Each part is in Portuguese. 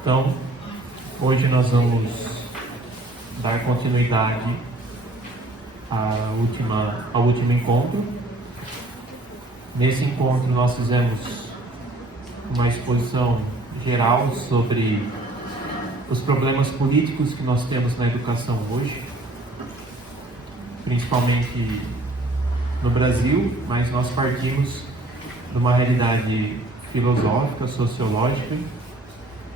Então, hoje nós vamos dar continuidade ao último encontro. Nesse encontro nós fizemos uma exposição geral sobre os problemas políticos que nós temos na educação hoje, principalmente no Brasil, mas nós partimos de uma realidade filosófica, sociológica,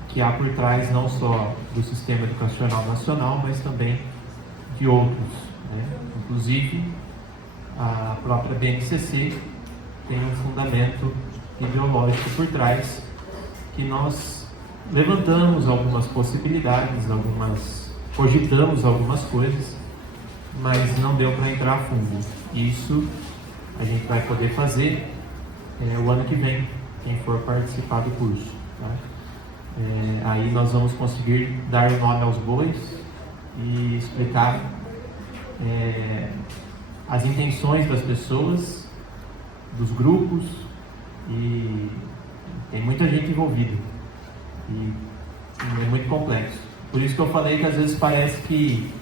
que há por trás não só do sistema educacional nacional, mas também de outros, né? Inclusive, a própria BNCC tem um fundamento ideológico por trás, que nós levantamos algumas possibilidades, cogitamos algumas coisas, mas não deu para entrar a fundo. Isso a gente vai poder fazer o ano que vem, quem for participar do curso, tá? Aí nós vamos conseguir dar o nome aos bois e explicar as intenções das pessoas, dos grupos, e tem muita gente envolvida e é muito complexo. Por isso que eu falei que às vezes parece que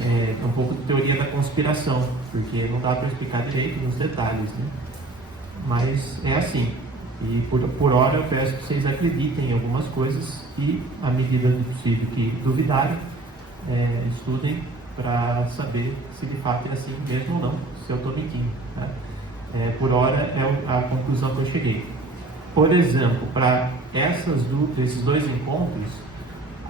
é um pouco de teoria da conspiração, porque não dá para explicar direito nos detalhes, né? Mas é assim. E por hora eu peço que vocês acreditem em algumas coisas e, à medida do possível que duvidarem, estudem para saber se de fato é assim mesmo ou não, se eu estou mentindo, tá? Por hora é a conclusão que eu cheguei. Por exemplo, para esses dois encontros,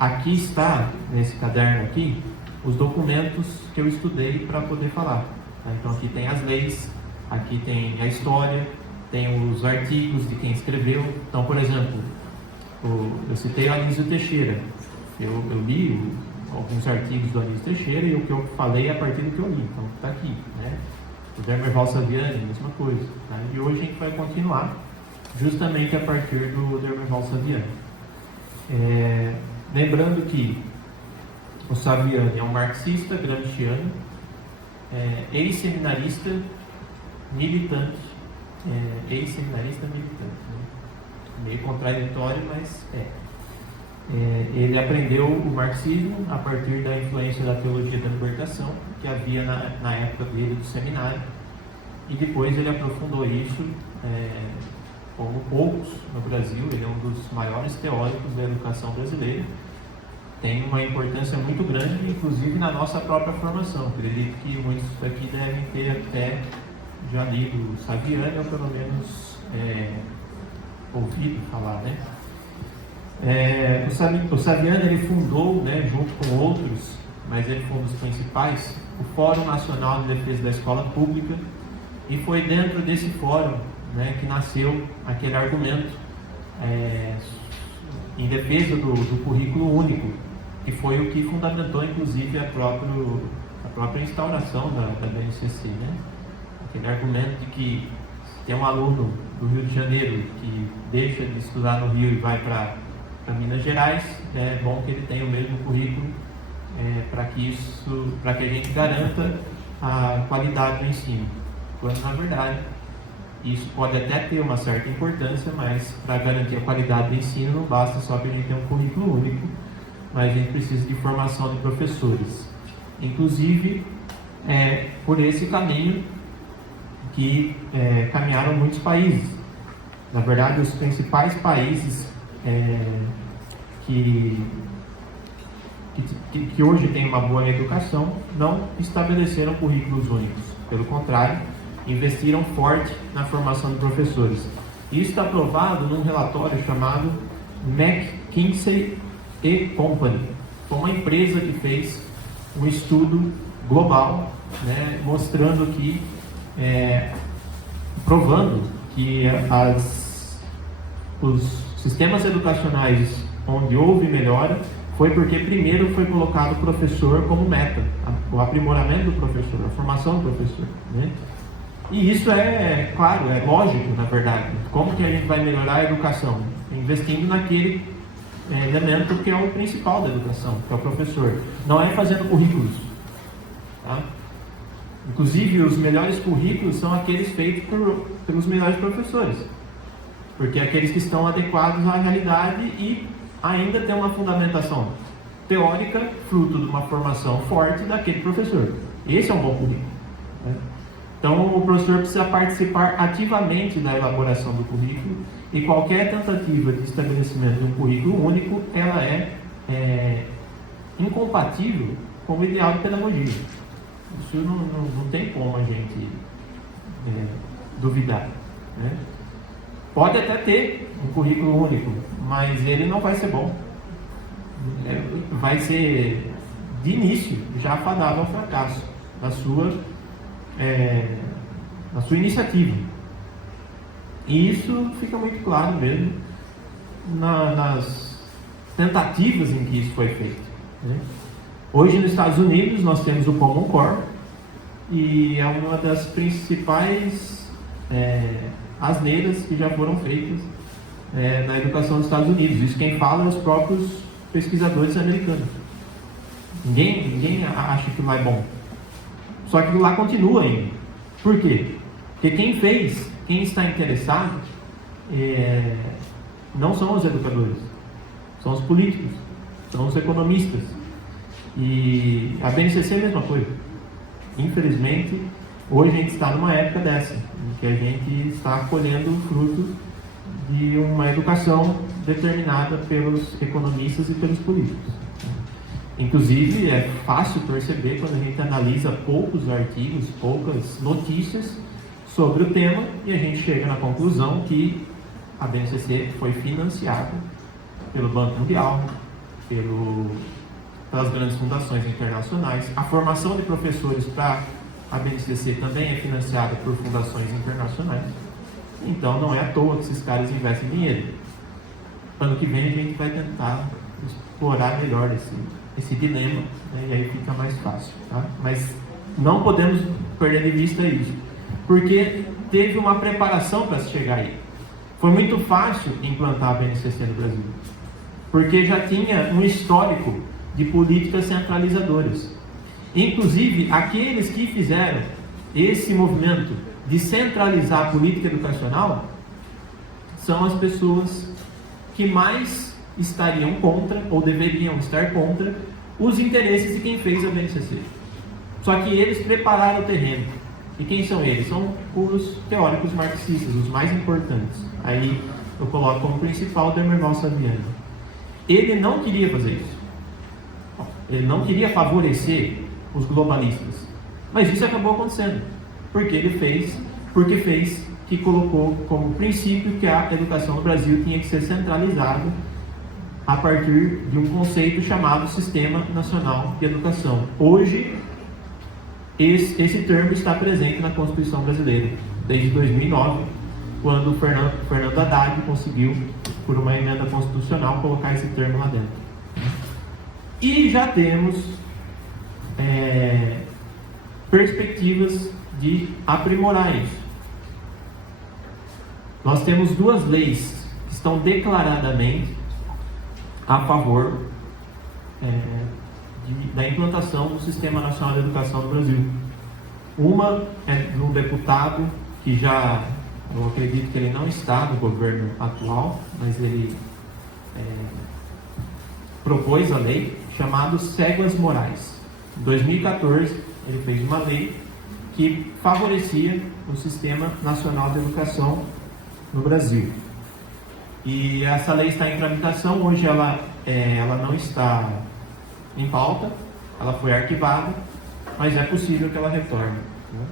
aqui está, nesse caderno aqui, os documentos que eu estudei para poder falar, tá? Então aqui tem as leis, aqui tem a história, tem os artigos de quem escreveu. Então, por exemplo, eu citei o Anísio Teixeira. Eu li alguns artigos do Anísio Teixeira e o que eu falei é a partir do que eu li. Então, está aqui, né? O Dermerval Saviani, mesma coisa, tá? E hoje a gente vai continuar justamente a partir do Dermerval Saviani. Lembrando que o Saviani é um marxista gramsciano, ex-seminarista, militante, ex-seminarista militante, né? Meio contraditório, mas ele aprendeu o marxismo a partir da influência da teologia da libertação que havia na época dele do seminário, e depois ele aprofundou isso como poucos no Brasil. Ele é um dos maiores teóricos da educação brasileira, tem uma importância muito grande, inclusive na nossa própria formação. Acredito que muitos aqui devem ter até já lido Saviani, ou pelo menos ouvido falar, né? O Saviani, ele fundou, né, junto com outros, mas ele foi um dos principais, o Fórum Nacional de Defesa da Escola Pública, e foi dentro desse fórum, né, que nasceu aquele argumento em defesa do currículo único, que foi o que fundamentou, inclusive, a própria instauração da BNCC, né? Aquele argumento de que se tem um aluno do Rio de Janeiro que deixa de estudar no Rio e vai para Minas Gerais, é bom que ele tenha o mesmo currículo, para que a gente garanta a qualidade do ensino. Quando, na verdade, isso pode até ter uma certa importância, mas para garantir a qualidade do ensino não basta só que a gente tenha um currículo único, mas a gente precisa de formação de professores. Inclusive, por esse caminho que caminharam muitos países. Na verdade, os principais países que hoje têm uma boa educação não estabeleceram currículos únicos. Pelo contrário, investiram forte na formação de professores. Isso está provado num relatório chamado McKinsey & Company. Foi uma empresa que fez um estudo global, né, mostrando que provando que os sistemas educacionais onde houve melhora foi porque primeiro foi colocado o professor como meta, o aprimoramento do professor, a formação do professor, né? E isso claro, é lógico, na verdade. Como que a gente vai melhorar a educação? Investindo naquele elemento que é o principal da educação, que é o professor. Não é fazendo currículos, tá? Inclusive, os melhores currículos são aqueles feitos pelos melhores professores, porque é aqueles que estão adequados à realidade e ainda tem uma fundamentação teórica, fruto de uma formação forte daquele professor. Esse é um bom currículo, né? Então, o professor precisa participar ativamente da elaboração do currículo, e qualquer tentativa de estabelecimento de um currículo único, ela é incompatível com o ideal de pedagogia. Isso não tem como a gente duvidar, né? Pode até ter um currículo único, mas ele não vai ser bom. Vai ser, de início, já fadado ao fracasso na sua iniciativa. E isso fica muito claro mesmo nas tentativas em que isso foi feito, né? Hoje, nos Estados Unidos, nós temos o Common Core, e é uma das principais asneiras que já foram feitas na educação dos Estados Unidos. Isso quem fala é os próprios pesquisadores americanos. Ninguém acha que lá é bom. Só que lá continua ainda. Por quê? Porque quem está interessado não são os educadores, são os políticos, são os economistas. E a BNCC é a mesma coisa. Infelizmente, hoje a gente está numa época dessa, em que a gente está colhendo o fruto de uma educação determinada pelos economistas e pelos políticos. Inclusive, é fácil perceber quando a gente analisa poucos artigos, poucas notícias sobre o tema, e a gente chega na conclusão que a BNCC foi financiada pelo Banco Mundial, pelas grandes fundações internacionais. A formação de professores para a BNCC também é financiada por fundações internacionais. Então, não é à toa que esses caras investem dinheiro. Ano que vem a gente vai tentar explorar melhor esse dilema, né? E aí fica mais fácil, tá? Mas não podemos perder de vista isso, porque teve uma preparação para se chegar aí. Foi muito fácil implantar a BNCC no Brasil, porque já tinha um histórico de políticas centralizadoras. Inclusive, aqueles que fizeram esse movimento de centralizar a política educacional são as pessoas que mais estariam contra, ou deveriam estar contra, os interesses de quem fez a BNCC. Só que eles prepararam o terreno. E quem são eles? São os teóricos marxistas, os mais importantes. Aí eu coloco como principal o Demerval Saviano. Ele não queria fazer isso. Ele não queria favorecer os globalistas. Mas isso acabou acontecendo. Porque fez que colocou como princípio que a educação no Brasil tinha que ser centralizada a partir de um conceito chamado Sistema Nacional de Educação. Hoje, esse termo está presente na Constituição brasileira, desde 2009, quando o Fernando Haddad conseguiu, por uma emenda constitucional, colocar esse termo lá dentro. E já temos perspectivas de aprimorar isso. Nós temos duas leis que estão declaradamente a favor da implantação do Sistema Nacional de Educação no Brasil. Uma é de um deputado que eu acredito que ele não está no governo atual, mas ele propôs a lei, chamado Céguas Morais. Em 2014, ele fez uma lei que favorecia o Sistema Nacional de Educação no Brasil. E essa lei está em tramitação. Hoje ela não está em pauta, ela foi arquivada, mas é possível que ela retorne, né?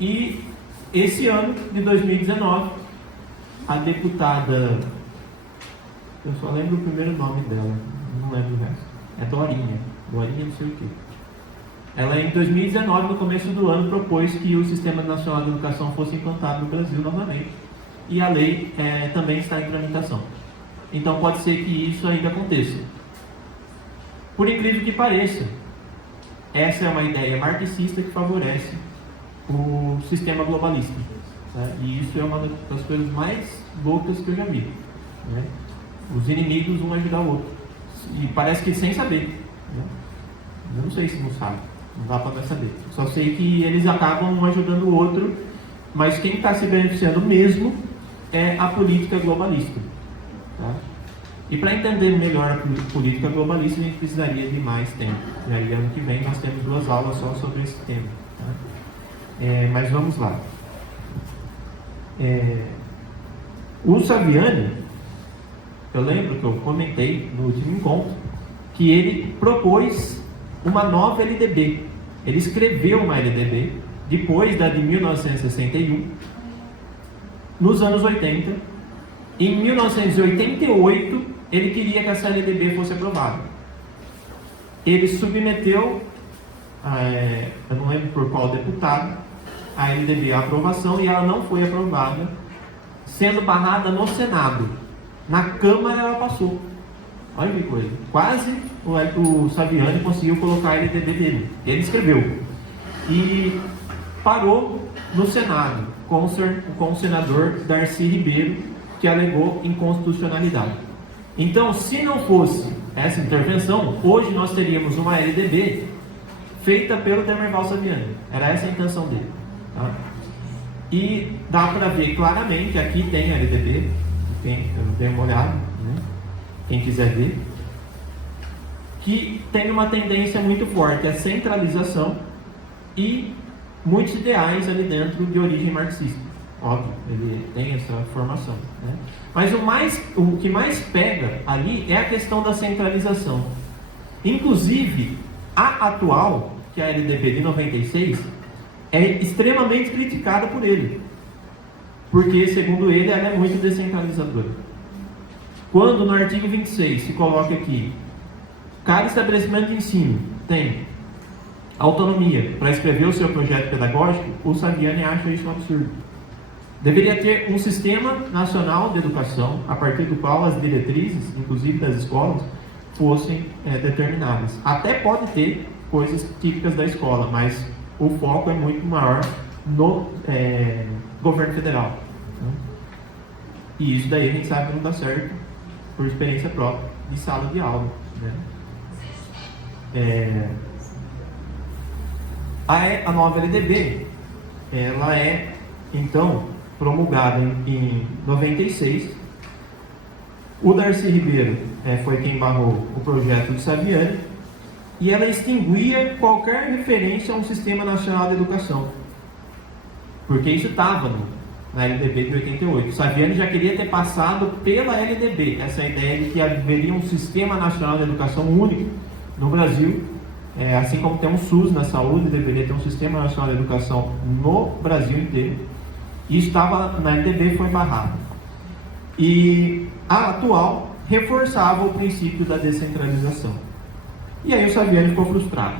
E esse ano de 2019, a deputada, eu só lembro o primeiro nome dela, não lembro o resto, é Dorinha não sei o quê. Ela em 2019, no começo do ano, propôs que o Sistema Nacional de Educação fosse implantado no Brasil novamente, e a lei também está em tramitação. Então pode ser que isso ainda aconteça. Por incrível que pareça, essa é uma ideia marxista que favorece o sistema globalista, né? E isso é uma das coisas mais loucas que eu já vi, né? Os inimigos um ajudar o outro, e parece que sem saber, né? Eu não sei se não sabe, não dá para saber. Só sei que eles acabam um ajudando o outro, mas quem está se beneficiando mesmo é a política globalista, tá? E para entender melhor a política globalista, a gente precisaria de mais tempo. E aí, ano que vem, nós temos 2 aulas só sobre esse tema. Tá? Mas vamos lá. O Saviani, eu lembro que eu comentei no último encontro, que ele propôs uma nova LDB. Ele escreveu uma LDB, depois da de 1961, nos anos 80. Em 1988, ele queria que essa LDB fosse aprovada. Ele submeteu, eu não lembro por qual deputado, a LDB à aprovação, e ela não foi aprovada, sendo barrada no Senado. Na Câmara ela passou. Olha que coisa. Quase o Saviani conseguiu colocar a LDB dele. Ele escreveu. E parou no Senado, com o senador Darcy Ribeiro, que alegou inconstitucionalidade. Então, se não fosse essa intervenção, hoje nós teríamos uma LDB feita pelo Demerval Saviani. Era essa a intenção dele. Tá? E dá para ver claramente, aqui tem a LDB, eu dei uma olhada, né? Quem quiser ver, que tem uma tendência muito forte à centralização e muitos ideais ali dentro de origem marxista. Óbvio, ele tem essa formação, né? Mas o que mais pega ali é a questão da centralização. Inclusive, a atual, que é a LDB de 96, é extremamente criticada por ele. Porque, segundo ele, ela é muito descentralizadora. Quando no artigo 26 se coloca aqui, cada estabelecimento de ensino tem autonomia para escrever o seu projeto pedagógico, o Saviani acha isso um absurdo. Deveria ter um sistema nacional de educação, a partir do qual as diretrizes, inclusive das escolas, fossem determinadas. Até pode ter coisas típicas da escola, mas o foco é muito maior no governo federal. Né? E isso daí a gente sabe que não dá certo, por experiência própria, de sala de aula. Né? A nova LDB, ela é, então, promulgada em 96. O Darcy Ribeiro foi quem barrou o projeto de Saviani, e ela extinguia qualquer referência a um sistema nacional de educação, porque isso estava na LDB de 88. Saviani já queria ter passado pela LDB essa ideia de que haveria um sistema nacional de educação único no Brasil, assim como tem um SUS na saúde, deveria ter um sistema nacional de educação no Brasil inteiro. Isso estava na LDB e foi barrado. E a atual reforçava o princípio da descentralização. E aí o Saviani ficou frustrado.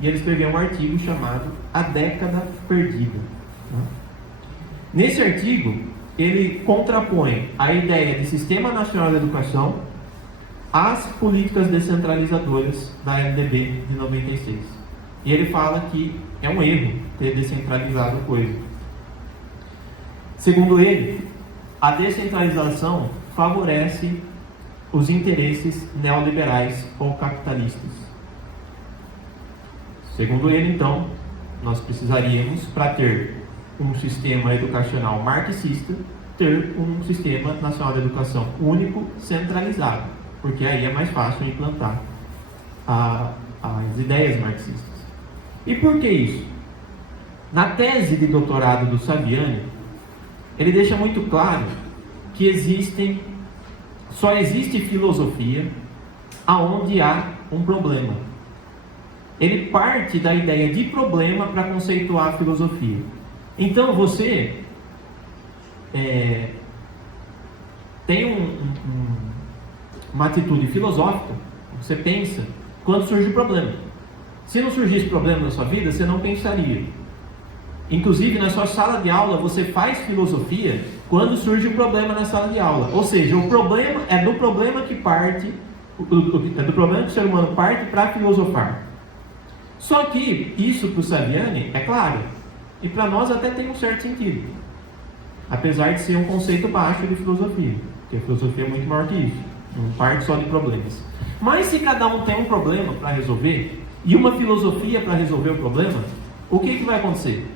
E ele escreveu um artigo chamado A Década Perdida. Nesse artigo, ele contrapõe a ideia de Sistema Nacional de Educação às políticas descentralizadoras da LDB de 96. E ele fala que é um erro ter descentralizado a coisa. Segundo ele, a descentralização favorece os interesses neoliberais ou capitalistas. Segundo ele, então, nós precisaríamos, para ter um sistema educacional marxista, ter um sistema nacional de educação único, centralizado, porque aí é mais fácil implantar as ideias marxistas. E por que isso? Na tese de doutorado do Saviani, ele deixa muito claro que só existe filosofia aonde há um problema. Ele parte da ideia de problema para conceituar a filosofia. Então você tem uma atitude filosófica, você pensa quando surge o problema. Se não surgisse problema na sua vida, você não pensaria. Inclusive, na sua sala de aula, você faz filosofia quando surge um problema na sala de aula. Ou seja, o problema é do problema que parte, é do problema que o ser humano parte para filosofar. Só que isso para o Saviani é claro, e para nós até tem um certo sentido, apesar de ser um conceito baixo de filosofia, porque a filosofia é muito maior que isso, não parte só de problemas. Mas se cada um tem um problema para resolver, e uma filosofia para resolver o problema, o que vai acontecer?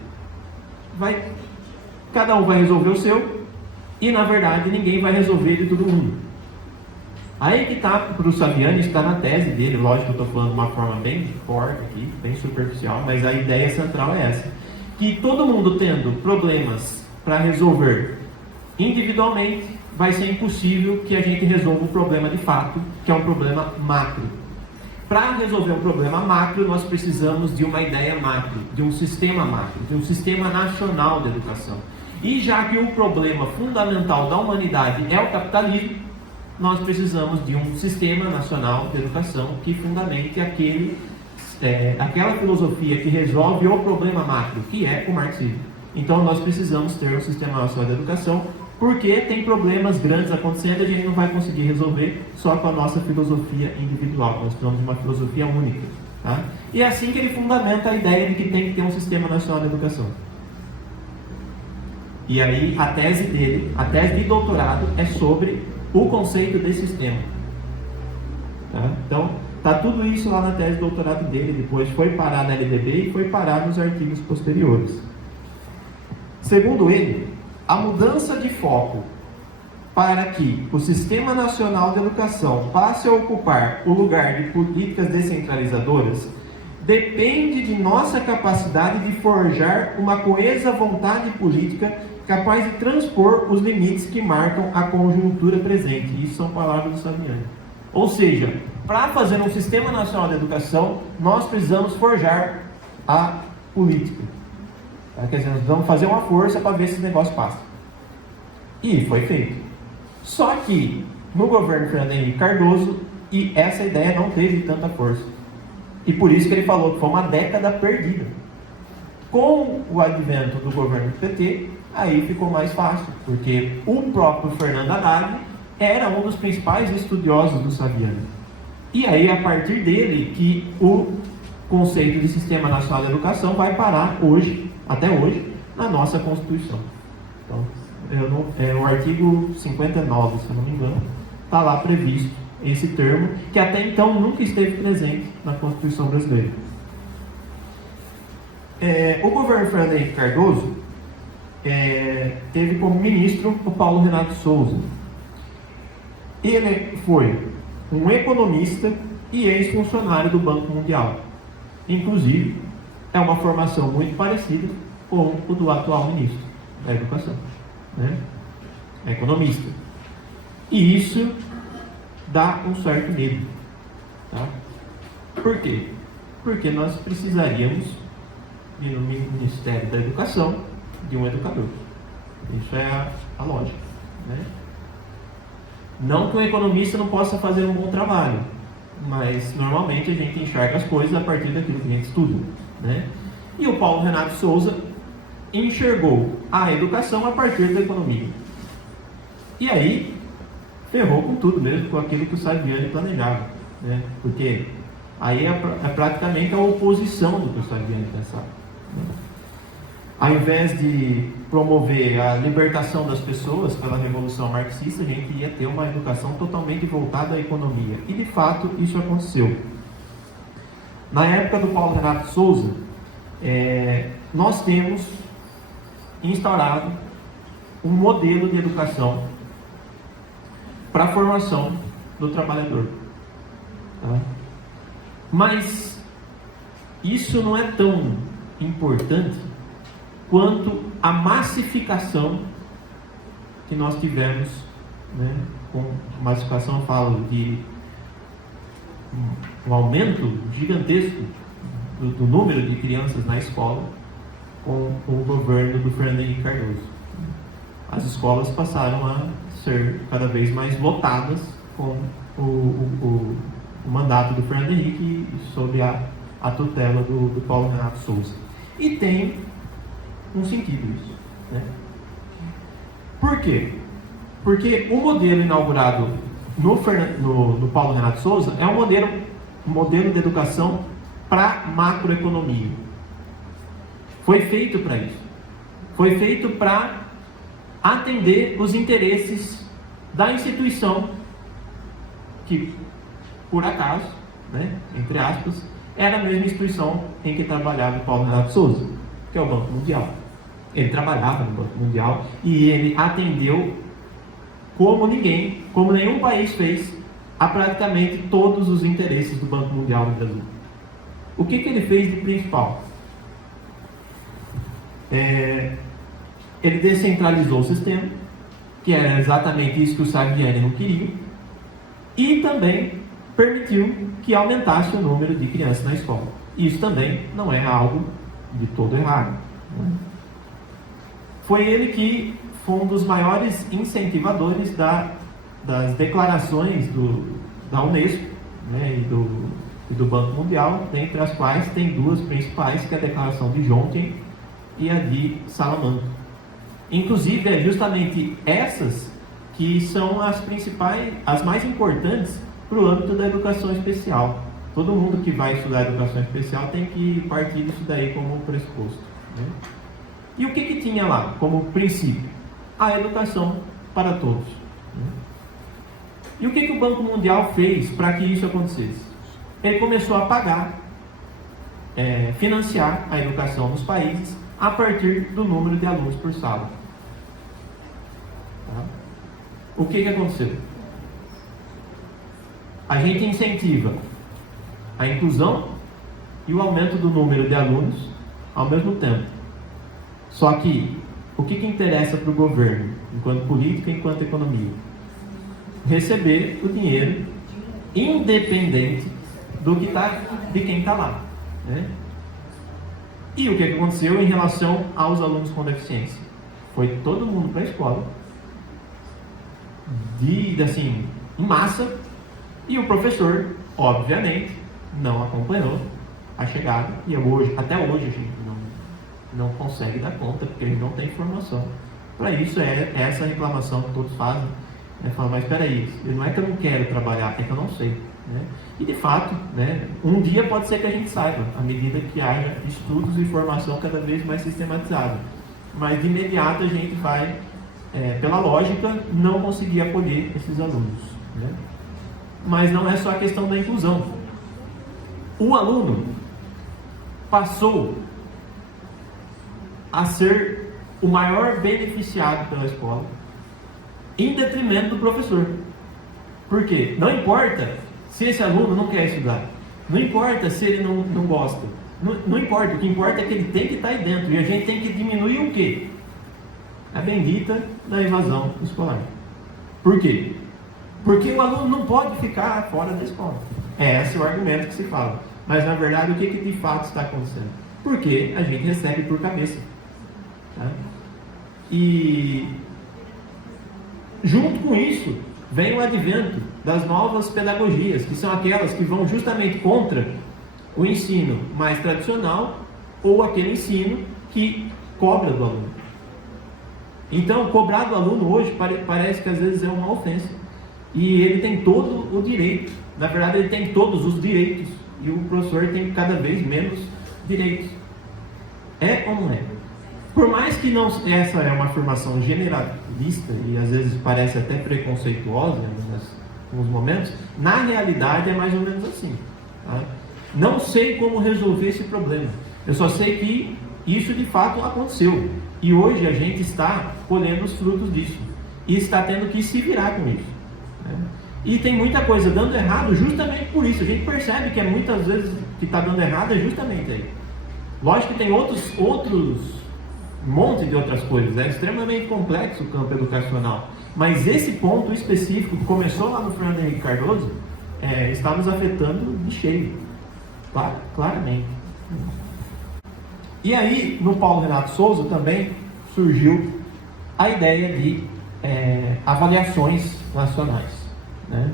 Cada um vai resolver o seu, e na verdade ninguém vai resolver de todo mundo. Aí que está para o Saviani, está na tese dele, lógico que eu estou falando de uma forma bem forte aqui, bem superficial, mas a ideia central é essa. Que todo mundo tendo problemas para resolver individualmente, vai ser impossível que a gente resolva o problema de fato, que é um problema macro. Para resolver um problema macro, nós precisamos de uma ideia macro, de um sistema macro, de um sistema nacional de educação. E já que o problema fundamental da humanidade é o capitalismo, nós precisamos de um sistema nacional de educação que fundamente aquela filosofia que resolve o problema macro, que é o marxismo. Então nós precisamos ter um sistema nacional de educação, porque tem problemas grandes acontecendo e a gente não vai conseguir resolver só com a nossa filosofia individual. Nós precisamos de uma filosofia única. Tá? E é assim que ele fundamenta a ideia de que tem que ter um sistema nacional de educação. E aí a tese dele, a tese de doutorado, é sobre o conceito de sistema. Tá? Então, está tudo isso lá na tese de doutorado dele, depois foi parar na LDB e foi parar nos artigos posteriores. Segundo ele, a mudança de foco para que o Sistema Nacional de Educação passe a ocupar o lugar de políticas descentralizadoras depende de nossa capacidade de forjar uma coesa vontade política capaz de transpor os limites que marcam a conjuntura presente. Isso são palavras do Saviani. Ou seja, para fazer um Sistema Nacional de Educação, nós precisamos forjar a política. Quer dizer, nós vamos fazer uma força para ver se esse negócio passa. E foi feito. Só que, no governo Fernando Henrique Cardoso, e essa ideia não teve tanta força. E por isso que ele falou que foi uma década perdida. Com o advento do governo do PT, aí ficou mais fácil, porque o próprio Fernando Haddad era um dos principais estudiosos do Saviani. E aí, a partir dele, que o conceito de Sistema Nacional de Educação vai parar hoje, até hoje, na nossa Constituição. Então, o artigo 59, se eu não me engano, está lá previsto esse termo, que até então nunca esteve presente na Constituição brasileira. O governo Fernando Henrique Cardoso teve como ministro o Paulo Renato Souza. Ele foi um economista e ex-funcionário do Banco Mundial. Inclusive, é uma formação muito parecida com o do atual ministro da Educação, né? É economista. E isso dá um certo medo. Tá? Por quê? Porque nós precisaríamos, no Ministério da Educação, de um educador. Isso é a lógica, né? Não que o economista não possa fazer um bom trabalho, mas normalmente a gente enxerga as coisas a partir daquilo que a gente estuda, né? E o Paulo Renato Souza enxergou a educação a partir da economia. E aí, ferrou com tudo mesmo, com aquilo que o Saviani planejava, né? Porque aí é praticamente a oposição do que o Saviani pensava, né? Ao invés de promover a libertação das pessoas pela Revolução Marxista, a gente ia ter uma educação totalmente voltada à economia. E de fato isso aconteceu. Na época do Paulo Renato Souza, nós temos instaurado um modelo de educação para a formação do trabalhador. Tá? Mas isso não é tão importante quanto a massificação que nós tivemos, né? Com massificação eu falo de um aumento gigantesco do número de crianças na escola com o governo do Fernando Henrique Cardoso. As escolas passaram a ser cada vez mais lotadas com o mandato do Fernando Henrique sob a tutela do Paulo Renato Souza. E tem um sentido isso, né? Por quê? Porque o modelo inaugurado no Paulo Renato Souza é um modelo de educação para macroeconomia. Foi feito para isso. Foi feito para atender os interesses da instituição que, por acaso, né, entre aspas, era a mesma instituição em que trabalhava o Paulo Renato Souza, que é o Banco Mundial. Ele trabalhava no Banco Mundial e ele atendeu como nenhum país fez a praticamente todos os interesses do Banco Mundial no Brasil. O que ele fez de principal? Ele descentralizou o sistema, que era exatamente isso que o Saviani não queria, e também permitiu que aumentasse o número de crianças na escola. Isso também não é algo de todo errado, né? Foi ele que foi um dos maiores incentivadores das declarações da Unesco, né, e do Banco Mundial, dentre as quais tem duas principais, que é a Declaração de Jonquem e a de Salamanca. Inclusive, é justamente essas que são as principais, as mais importantes para o âmbito da educação especial. Todo mundo que vai estudar educação especial tem que partir disso daí como pressuposto, né? E o que tinha lá como princípio? A educação para todos, né? E o que o Banco Mundial fez para que isso acontecesse? Ele começou a pagar, financiar a educação nos países a partir do número de alunos por sala. Tá? O que aconteceu? A gente incentiva a inclusão e o aumento do número de alunos ao mesmo tempo. Só que, o que interessa para o governo, enquanto política e enquanto economia? Receber o dinheiro independente de quem está lá, né? E o que aconteceu em relação aos alunos com deficiência? Foi todo mundo para a escola, assim, em massa, e o professor, obviamente, não acompanhou a chegada, e até hoje a gente não consegue dar conta, porque a gente não tem informação. Para isso é essa reclamação que todos fazem, né? Falam, mas espera aí, não é que eu não quero trabalhar, é que eu não sei, né? E de fato, né, um dia pode ser que a gente saiba, à medida que haja estudos e informação cada vez mais sistematizada. Mas de imediato a gente vai, pela lógica, não conseguir acolher esses alunos, né? Mas não é só a questão da inclusão. O aluno passou a ser o maior beneficiado pela escola, em detrimento do professor. Por quê? Não importa se esse aluno não quer estudar, não importa se ele não gosta, não importa, o que importa é que ele tem que estar aí dentro, e a gente tem que diminuir o quê? A bendita da evasão escolar. Por quê? Porque o aluno não pode ficar fora da escola. Esse é o argumento que se fala. Mas na verdade, o que de fato está acontecendo? Porque a gente recebe por cabeça, tá? E junto com isso vem o advento das novas pedagogias, que são aquelas que vão justamente contra o ensino mais tradicional ou aquele ensino que cobra do aluno. Então, cobrar do aluno hoje parece que às vezes é uma ofensa. E ele tem todo o direito, na verdade ele tem todos os direitos, e o professor tem cada vez menos direitos. É ou não é? Por mais que não, essa é uma afirmação generalista e às vezes parece até preconceituosa em alguns momentos, na realidade é mais ou menos assim, tá? Não sei como resolver esse problema, eu só sei que isso de fato aconteceu, e hoje a gente está colhendo os frutos disso, e está tendo que se virar com isso, né? E tem muita coisa dando errado justamente por isso. A gente percebe que muitas vezes que está dando errado é justamente aí. Lógico que tem um monte de outras coisas, é extremamente complexo o campo educacional, mas esse ponto específico que começou lá no Fernando Henrique Cardoso está nos afetando de cheio, claramente. E aí, no Paulo Renato Souza também surgiu a ideia de avaliações nacionais, né?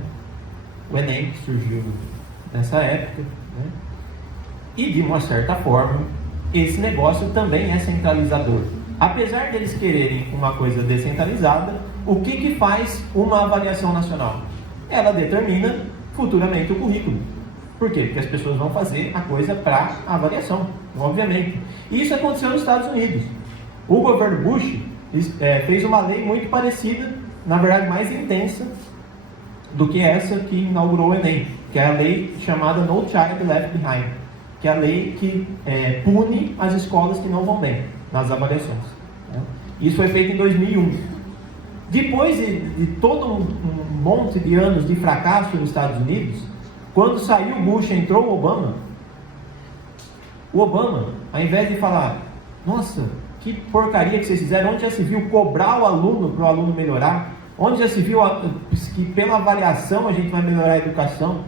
O Enem que surgiu nessa época, né? E de uma certa forma esse negócio também é centralizador. Apesar deles quererem uma coisa descentralizada, o que faz uma avaliação nacional? Ela determina futuramente o currículo. Por quê? Porque as pessoas vão fazer a coisa para avaliação, obviamente. E isso aconteceu nos Estados Unidos. O governo Bush fez uma lei muito parecida, na verdade mais intensa do que essa que inaugurou o Enem, que é a lei chamada No Child Left Behind, que é a lei que pune as escolas que não vão bem nas avaliações, né? Isso foi feito em 2001. Depois de todo um monte de anos de fracasso nos Estados Unidos, quando saiu o Bush, entrou o Obama, ao invés de falar, nossa, que porcaria que vocês fizeram, onde já se viu cobrar o aluno para o aluno melhorar, onde já se viu que pela avaliação a gente vai melhorar a educação,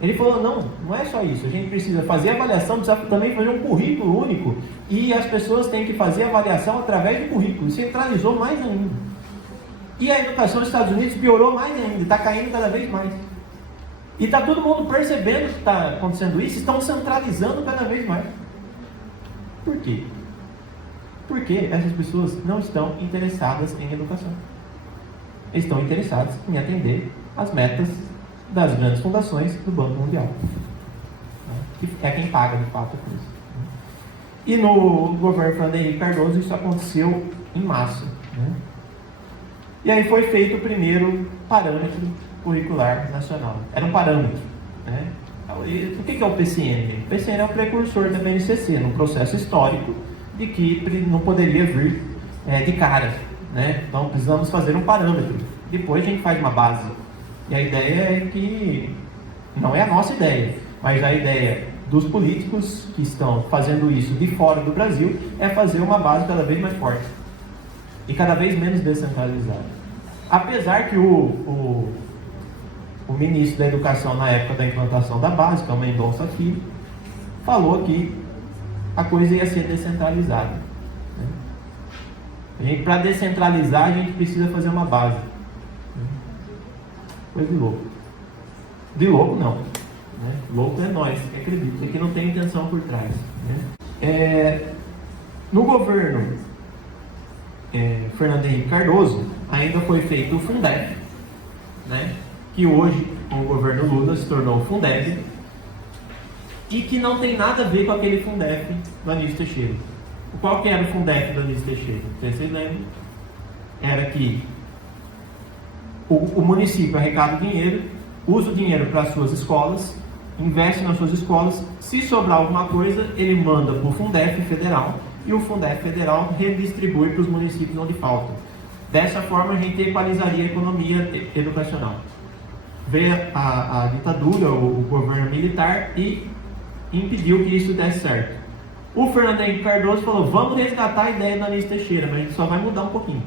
ele falou, não é só isso, a gente precisa fazer avaliação, precisa também fazer um currículo único, e as pessoas têm que fazer avaliação através do currículo, centralizou mais ainda. E a educação nos Estados Unidos piorou mais ainda, está caindo cada vez mais. E está todo mundo percebendo que está acontecendo isso, estão centralizando cada vez mais. Por quê? Porque essas pessoas não estão interessadas em educação. Estão interessadas em atender as metas das grandes fundações do Banco Mundial. Que é quem paga, de fato, por isso. E no governo Fernando Henrique Cardoso isso aconteceu em massa. E aí foi feito o primeiro parâmetro curricular nacional. Era um parâmetro. O que é o PCN? O PCN é o precursor da BNCC, num processo histórico de que não poderia vir de cara. Então precisamos fazer um parâmetro. Depois a gente faz uma base. E a ideia é que, não é a nossa ideia, mas a ideia dos políticos que estão fazendo isso de fora do Brasil é fazer uma base cada vez mais forte e cada vez menos descentralizada. Apesar que o ministro da Educação na época da implantação da base, que é o Mendonça Filho, falou que a coisa ia ser descentralizada. Para descentralizar a gente precisa fazer uma base. Coisa de louco. De louco não. Louco é nós, que acredita, que não tem intenção por trás. No governo Fernando Henrique Cardoso, ainda foi feito o Fundeb, que hoje, com o governo Lula, se tornou o Fundeb, e que não tem nada a ver com aquele Fundeb do Anísio Teixeira. Qual que era o Fundeb do Anísio Teixeira? Vocês lembram? Era que o município arrecada o dinheiro, usa o dinheiro para as suas escolas, investe nas suas escolas, se sobrar alguma coisa, ele manda para o Fundeb federal, e o Fundeb federal redistribui para os municípios onde falta. Dessa forma, a gente equalizaria a economia educacional. Veio a ditadura, o governo militar, e impediu que isso desse certo. O Fernando Henrique Cardoso falou, vamos resgatar a ideia do Anísio Teixeira, mas a gente só vai mudar um pouquinho.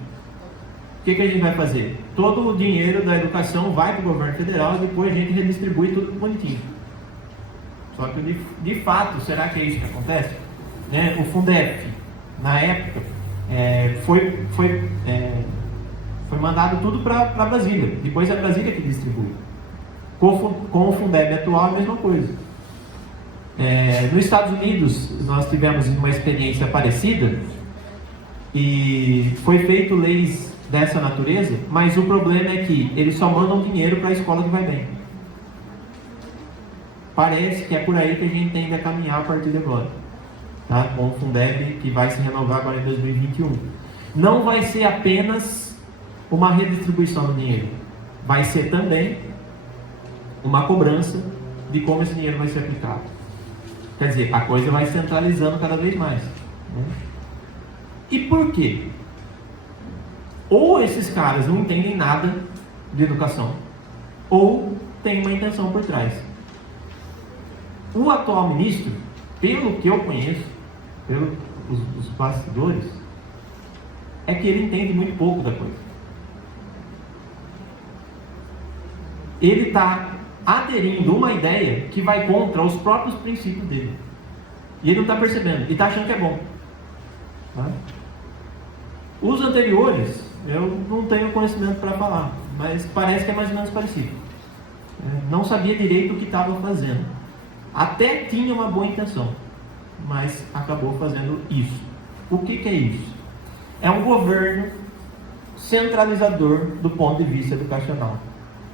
O que a gente vai fazer? Todo o dinheiro da educação vai para o governo federal e depois a gente redistribui tudo bonitinho. Só que, de fato, será que é isso que acontece? O Fundeb, na época, foi mandado tudo para Brasília. Depois é Brasília que distribui. Com o Fundeb atual, a mesma coisa. Nos Estados Unidos, nós tivemos uma experiência parecida e foi feito leis dessa natureza, mas o problema é que eles só mandam dinheiro para a escola que vai bem. Parece que é por aí que a gente tende a caminhar a partir de agora, com o Fundeb que vai se renovar agora em 2021. Não vai ser apenas uma redistribuição do dinheiro, vai ser também uma cobrança de como esse dinheiro vai ser aplicado. Quer dizer, a coisa vai centralizando cada vez mais. E por quê? Ou esses caras não entendem nada de educação, ou tem uma intenção por trás. O atual ministro, pelo que eu conheço, pelos bastidores, é que ele entende muito pouco da coisa. Ele está aderindo a uma ideia que vai contra os próprios princípios dele. E ele não está percebendo, e está achando que é bom. Os anteriores, eu não tenho conhecimento para falar, mas parece que é mais ou menos parecido. Não sabia direito o que estava fazendo. Até tinha uma boa intenção, mas acabou fazendo isso. O que é isso? É um governo centralizador do ponto de vista educacional.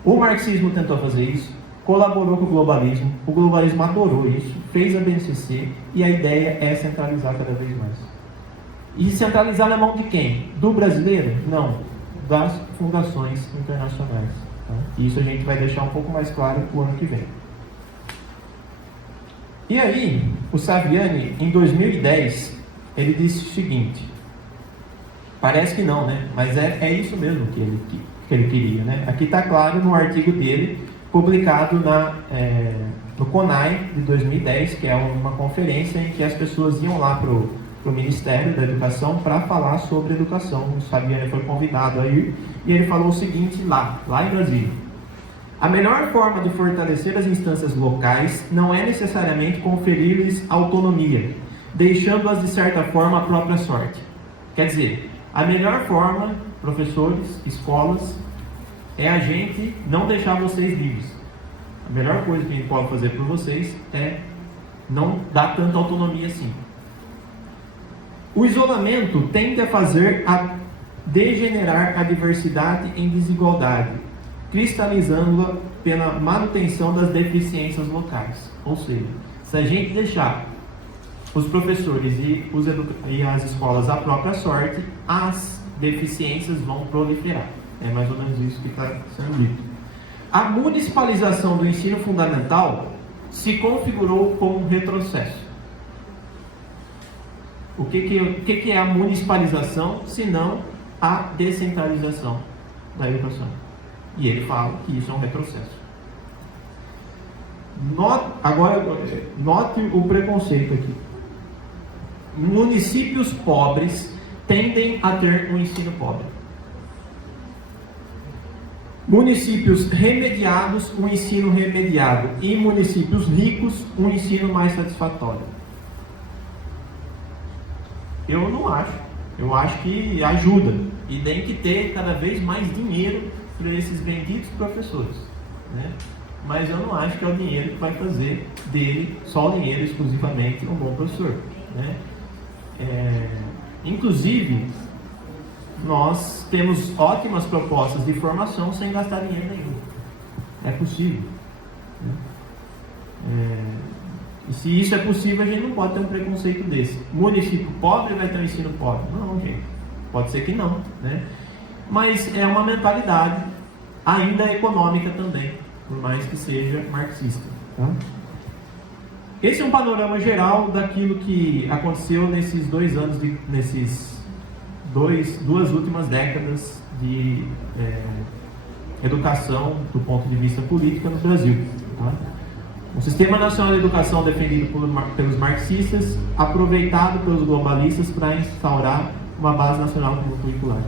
O marxismo tentou fazer isso, colaborou com o globalismo adorou isso, fez a BNCC, e a ideia é centralizar cada vez mais. E centralizar na mão de quem? Do brasileiro? Não, das fundações internacionais. Isso a gente vai deixar um pouco mais claro no ano que vem. E aí, o Saviani, em 2010, ele disse o seguinte, parece que não, mas é isso mesmo que que ele queria, né? Aqui está claro no artigo dele, publicado no CONAI de 2010, que é uma conferência em que as pessoas iam lá para o Ministério da Educação para falar sobre educação. O Fabiano foi convidado a ir e ele falou o seguinte lá em Brasília: a melhor forma de fortalecer as instâncias locais não é necessariamente conferir-lhes autonomia, deixando-as de certa forma à própria sorte. Quer dizer, a melhor forma, professores, escolas, é a gente não deixar vocês livres. A melhor coisa que a gente pode fazer por vocês é não dar tanta autonomia assim. O isolamento tende a degenerar a diversidade em desigualdade, cristalizando-a pela manutenção das deficiências locais. Ou seja, se a gente deixar os professores e as escolas à própria sorte, as deficiências vão proliferar. É mais ou menos isso que está sendo dito. A municipalização do ensino fundamental se configurou como um retrocesso. O que é a municipalização, se não a descentralização da educação? E ele fala que isso é um retrocesso. Agora, note o preconceito aqui. Municípios pobres tendem a ter um ensino pobre. Municípios remediados, um ensino remediado. E municípios ricos, um ensino mais satisfatório. Eu não acho. Eu acho que ajuda. E tem que ter cada vez mais dinheiro para esses benditos professores, né? Mas eu não acho que é o dinheiro que vai fazer dele, só o dinheiro exclusivamente, um bom professor, né? Inclusive, nós temos ótimas propostas de formação sem gastar dinheiro nenhum. É possível, né? E se isso é possível, a gente não pode ter um preconceito desse. Município pobre vai ter um ensino pobre? Não, gente. Pode ser que não, né? Mas é uma mentalidade ainda econômica também, por mais que seja marxista. Tá? Esse é um panorama geral daquilo que aconteceu nesses 2 anos, duas últimas décadas de educação do ponto de vista político no Brasil. Tá? O Sistema Nacional de Educação defendido pelos marxistas, aproveitado pelos globalistas para instaurar uma base nacional comum curricular.